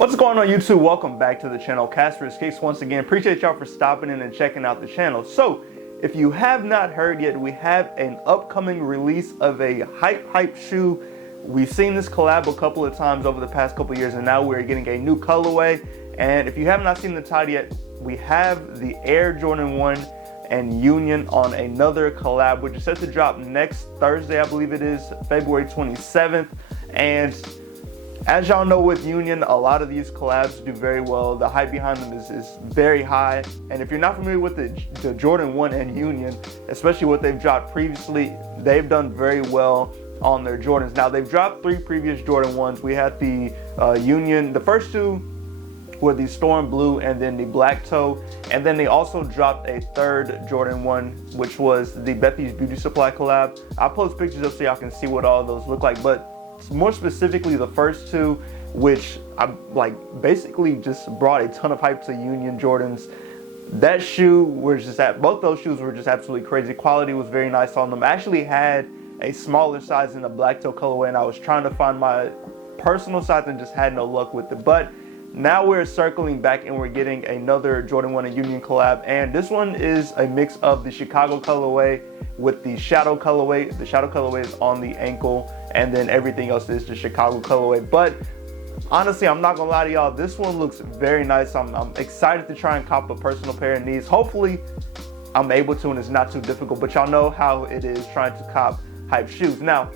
What's going on YouTube? Welcome back to the channel. Casper's Case once again. Appreciate y'all for stopping in and checking out the channel. So if you have not heard yet, we have an upcoming release of a hype shoe. We've seen this collab a couple of times over the past couple of years, and now we're getting a new colorway. And if you have not seen the title yet, we have the Air Jordan 1 and Union on another collab, which is set to drop next Thursday, I believe it is, February 27th. And as y'all know, with Union, a lot of these collabs do very well. The hype behind them is very high. And if you're not familiar with the Jordan 1 and Union, especially what they've dropped previously, they've done very well on their Jordans. Now, they've dropped 3 previous Jordan 1s. We had the Union, the first 2 were the Storm Blue and then the Black Toe. And then they also dropped a 3rd Jordan 1, which was the Bethy's Beauty Supply collab. I'll post pictures up so y'all can see what all those look like. But more specifically, the first 2, which I basically just brought a ton of hype to Union Jordans. That shoe was just both those shoes were just absolutely crazy. Quality was very nice on them. I actually had a smaller size in the Black Toe colorway, and I was trying to find my personal size and just had no luck with it. But now we're circling back and we're getting another Jordan 1 and Union collab, and this one is a mix of the Chicago colorway with the Shadow colorway. The Shadow colorway is on the ankle, and then everything else is the Chicago colorway. But honestly, I'm not gonna lie to y'all, this one looks very nice. I'm excited to try and cop a personal pair of these. Hopefully I'm able to and it's not too difficult, but y'all know how it is trying to cop hype shoes. Now,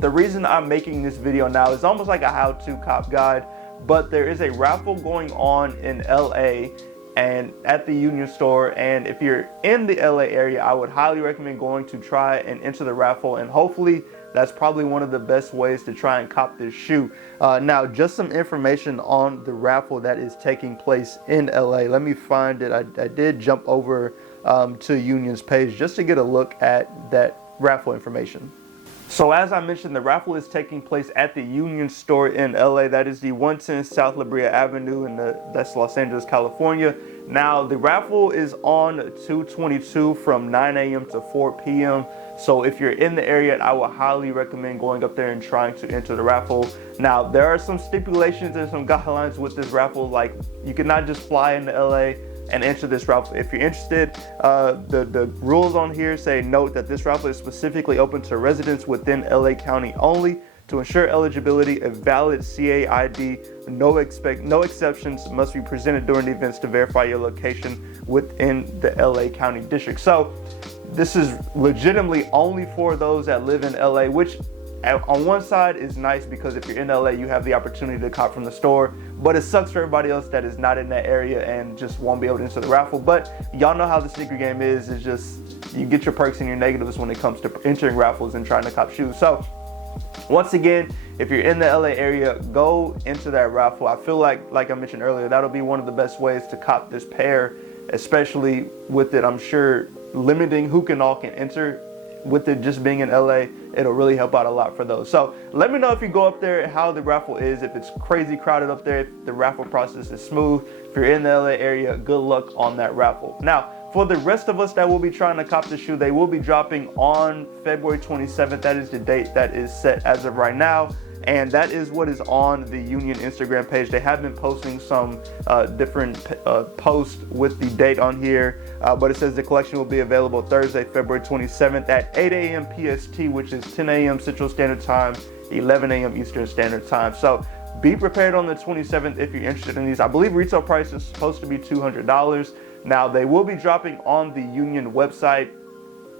the reason I'm making this video now is almost like a how-to cop guide, but there is a raffle going on in LA and at the Union store, and if you're in the LA area, I would highly recommend going to try and enter the raffle, and hopefully that's probably one of the best ways to try and cop this shoe. Now, just some information on the raffle that is taking place in LA. Let me find it. I did jump over to Union's page just to get a look at that raffle information. So as I mentioned, the raffle is taking place at the Union store in LA. That is the 110 South La Brea Avenue, and that's Los Angeles, California. Now, the raffle is on 2/22 from 9 a.m. to 4 p.m. So if you're in the area, I would highly recommend going up there and trying to enter the raffle. Now, there are some stipulations and some guidelines with this raffle. Like, you cannot just fly into LA and enter this raffle. If you're interested, the rules on here say, note that this raffle is specifically open to residents within LA County only. To ensure eligibility, a valid CA ID, no exceptions must be presented during the events to verify your location within the LA County district. So this is legitimately only for those that live in LA, which on one side is nice because if you're in LA, you have the opportunity to cop from the store, but it sucks for everybody else that is not in that area and just won't be able to enter the raffle. But y'all know how the sneaker game is. It's just, you get your perks and your negatives when it comes to entering raffles and trying to cop shoes. So once again, if you're in the LA area, go into that raffle. I feel like I mentioned earlier, that'll be one of the best ways to cop this pair, especially with it, I'm sure, limiting who all can enter. With it just being in LA, it'll really help out a lot for those. So let me know if you go up there how the raffle is, if it's crazy crowded up there, if the raffle process is smooth. If you're in the LA area, good luck on that raffle. Now, for the rest of us that will be trying to cop the shoe, they will be dropping on February 27th. That is the date that is set as of right now. And that is what is on the Union Instagram page. They have been posting some different posts with the date on here, but it says the collection will be available Thursday, February 27th at 8 a.m. PST, which is 10 a.m. Central Standard Time, 11 a.m. Eastern Standard Time. So be prepared on the 27th if you're interested in these. I believe retail price is supposed to be $200. Now, they will be dropping on the Union website.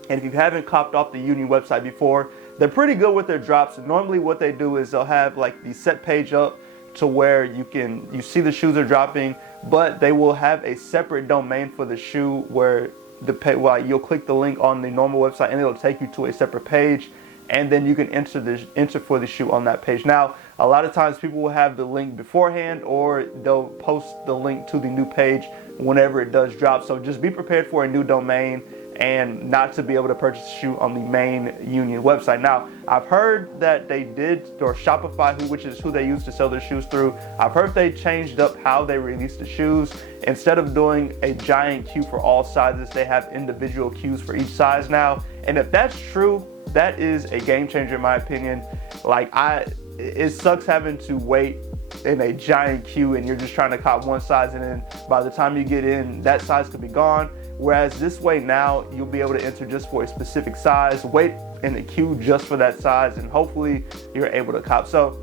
And if you haven't copped off the Union website before, they're pretty good with their drops. Normally what they do is they'll have like the set page up to where you see the shoes are dropping, but they will have a separate domain for the shoe where you'll click the link on the normal website and it'll take you to a separate page, and then you can enter for the shoe on that page. Now, a lot of times people will have the link beforehand, or they'll post the link to the new page whenever it does drop. So just be prepared for a new domain and not to be able to purchase a shoe on the main Union website. Now, I've heard that they did, or Shopify, which is who they use to sell their shoes through, I've heard they changed up how they release the shoes. Instead of doing a giant queue for all sizes, they have individual queues for each size now. And if that's true, that is a game changer in my opinion. Like, it sucks having to wait in a giant queue and you're just trying to cop one size, and then by the time you get in, that size could be gone. Whereas this way now, you'll be able to enter just for a specific size, wait in the queue just for that size, and hopefully you're able to cop. So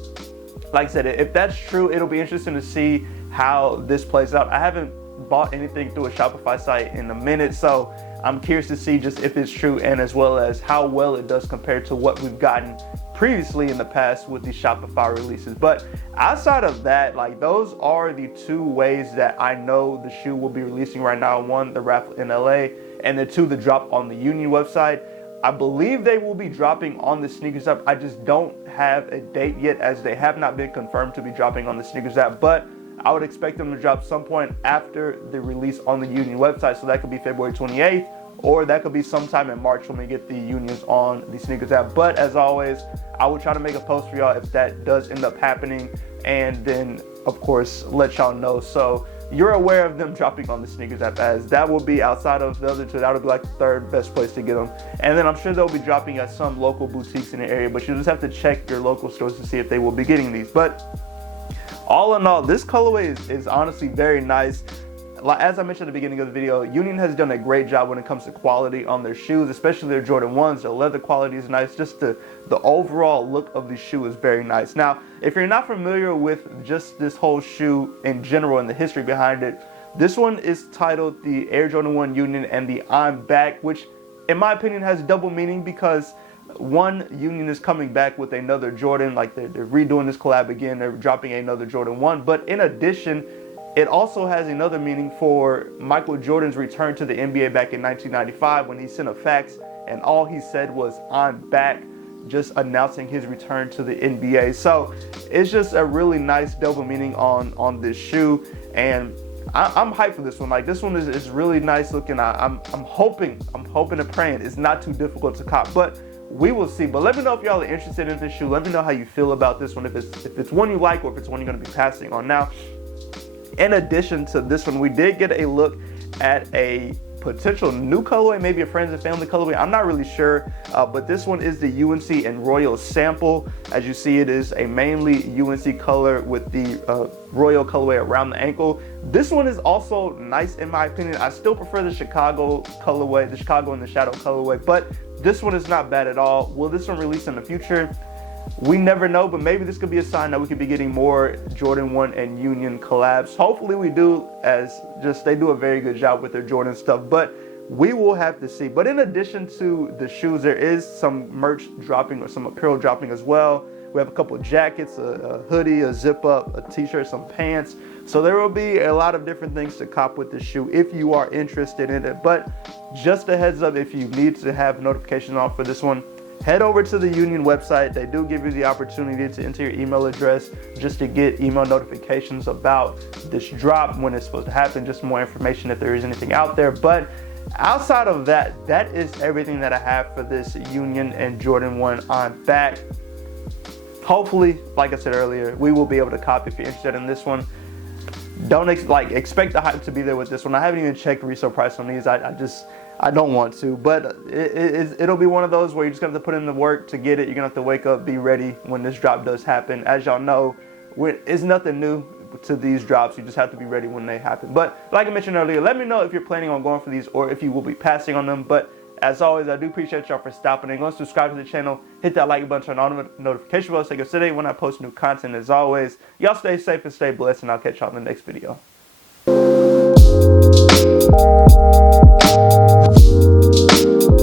like I said, if that's true, it'll be interesting to see how this plays out. I haven't bought anything through a Shopify site in a minute, so I'm curious to see just if it's true, and as well as how well it does compared to what we've gotten previously in the past with these Shopify releases. But outside of that, like, those are the two ways that I know the shoe will be releasing right now. One, the raffle in LA, and the two, the drop on the Union website. I believe they will be dropping on the Sneakers app. I just don't have a date yet, as they have not been confirmed to be dropping on the Sneakers app, but I would expect them to drop some point after the release on the Union website. So that could be February 28th, or that could be sometime in March when we get the Unions on the Sneakers app. But as always, I will try to make a post for y'all if that does end up happening, and then of course let y'all know, so you're aware of them dropping on the Sneakers app, as that will be, outside of the other two, that would be like the third best place to get them. And then I'm sure they'll be dropping at some local boutiques in the area, but you just have to check your local stores to see if they will be getting these. But all in all, this colorway is honestly very nice. As I mentioned at the beginning of the video, Union has done a great job when it comes to quality on their shoes, especially their Jordan 1s. The leather quality is nice. Just the overall look of the shoe is very nice. Now, if you're not familiar with just this whole shoe in general and the history behind it, this one is titled the Air Jordan 1 Union and the I'm Back, which in my opinion has double meaning, because one, Union is coming back with another Jordan, like they're redoing this collab again, they're dropping another Jordan 1, but in addition, it also has another meaning for Michael Jordan's return to the NBA back in 1995, when he sent a fax and all he said was, "I'm back," just announcing his return to the NBA. So it's just a really nice double meaning on this shoe, and I'm hyped for this one. Like, this one is really nice looking. I'm hoping and praying it's not too difficult to cop, but we will see. But let me know if y'all are interested in this shoe. Let me know how you feel about this one, if it's one you like, or if it's one you're going to be passing on. Now, in addition to this one, we did get a look at a potential new colorway, maybe a friends and family colorway. I'm not really sure, but this one is the UNC and Royal sample. As you see, it is a mainly UNC color with the Royal colorway around the ankle. This one is also nice in my opinion. I still prefer the Chicago colorway, the Chicago in the shadow colorway, but this one is not bad at all. Will this one release in the future? We never know, but maybe this could be a sign that we could be getting more Jordan 1 and Union collabs. Hopefully we do, as just they do a very good job with their Jordan stuff, but we will have to see. But in addition to the shoes, there is some merch dropping, or some apparel dropping as well. We have a couple of jackets, a hoodie, a zip up, a t-shirt, some pants. So there will be a lot of different things to cop with the shoe if you are interested in it. But just a heads up, if you need to have notifications on for this one, head over to the Union website. They do give you the opportunity to enter your email address just to get email notifications about this drop, when it's supposed to happen, just more information if there is anything out there. But outside of that, that is everything that I have for this Union and Jordan 1 I'm Back. Hopefully, like I said earlier, we will be able to cop if you're interested in this one. Don't expect the hype to be there with this one. I haven't even checked resale price on these. I don't want to, but it'll be one of those where you're just gonna have to put in the work to get it. You're gonna have to wake up, be ready when this drop does happen. As y'all know, it's nothing new to these drops. You just have to be ready when they happen. But like I mentioned earlier, let me know if you're planning on going for these, or if you will be passing on them. But as always, I do appreciate y'all for stopping in. Go subscribe to the channel, hit that like button, turn on the notification bell so you can stay when I post new content. As always, y'all stay safe and stay blessed, and I'll catch y'all in the next video.